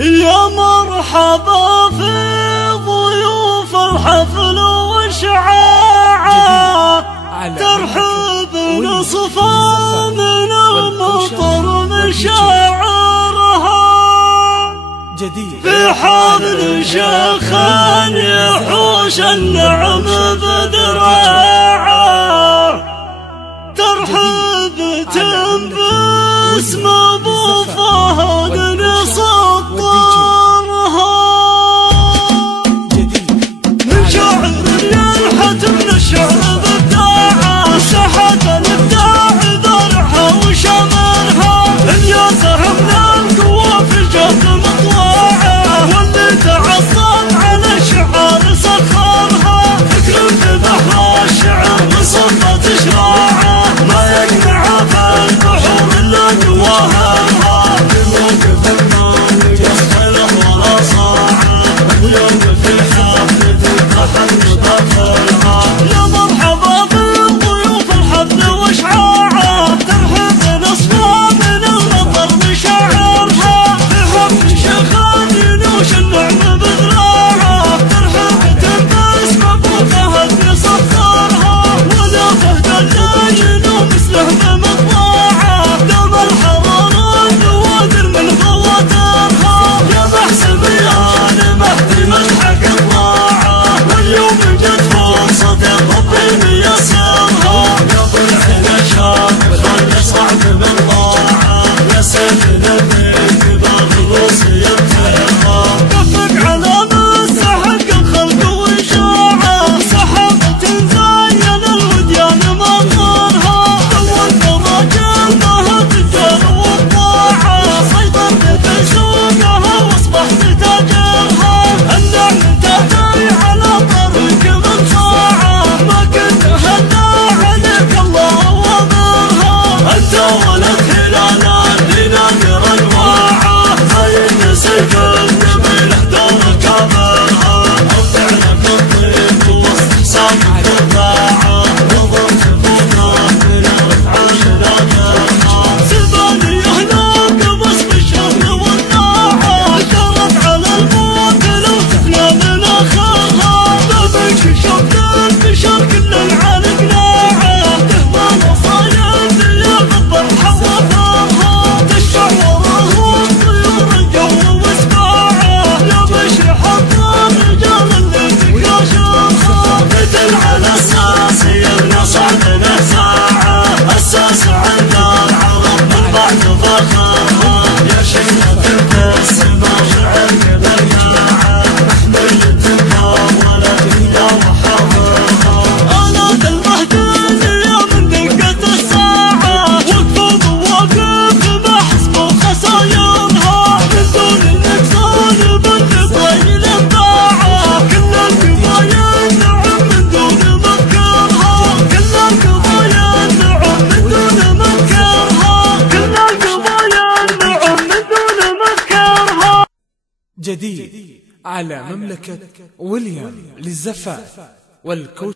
يا مرحبا في ضيوف الحفل وشعاعه، ترحب نصفى من المطر مشاعرها، في حضن شيخان يحوش النعم بذراعه، ترحب باسم ابو فهد نسطرها، من شاعر ينحت من الشعر بالداعة، سحت الابداع ذرعها وشمرها، الياسر من القوة في الجهد مطلعه، واللي تعصب على الشعار سخرها، تكرم ببحر الشعر وصفة شراعه، ما يقنع في البحور الا جواهرها، بموقف المال يسخره ولا صاعه، ويوم في حفلة القحط يطفلها، يا مرحبا بضيوف الحفل واشعاعه، ترحب نصفى من المطر مشاعرها، في حفل شيخان ينوش النعم بذراعه، ترحب باسم ابو فهد يسطرها، ولا فهد الليل ومثله بمطلعه، دوم الحرارة نوادر من خواطرها، يا محسب يا مهدي ملحق اطلاعه، واليوم جت فرصة ربي ميسرها، يا بالعين شاب خلي صعب من ضاعه، يا سيدنا فيك بالخلوص يبتغى، وفق على مستحق الخلق وإشاعه، سحابة زين الوديان منظرها، أول دراجة لها تجار وبضاعه، سيطرت بسوقها واصبحت تاجرها، النعم تاتي على طريق من ساعه، ما كنت هدى عليك الله وامرها، انت ولد هلال لنادر انواعه، هاي النسيج النبيل دورك امرها، ابدعلك الطيب واستحسان الطاعه، نظرت فوقها من الافعال نادرها، سباني هناك باسم الشهر والناعه، جرت على الموت لو تفنى من اخرها، بابك شفت انتشر كل العالم ناعه، تهوى وصايد يا بالطرحه وثرها، تشعورهم طيور الجو واسماعه، يا بشرح الرجال اللي تكاشرها، مثل على اساسي صعدنا ساعه، اساس عند العرب من بعد فخرها، يا شيخة السما شعرك بياعه، احمل التمام ولد يا وحرها، آلات المهدية من دقة الساعة، وقفوا مواقف ما حسبوا خسايرها، من دون النقصان بالفضيل الباعة، كل القضايا النعم من دون منكرها، كل القضايا النعم من دون منكرها، كل القضايا النعم من دون منكرها. جديد على مملكة ويليام للزفاف والكوت.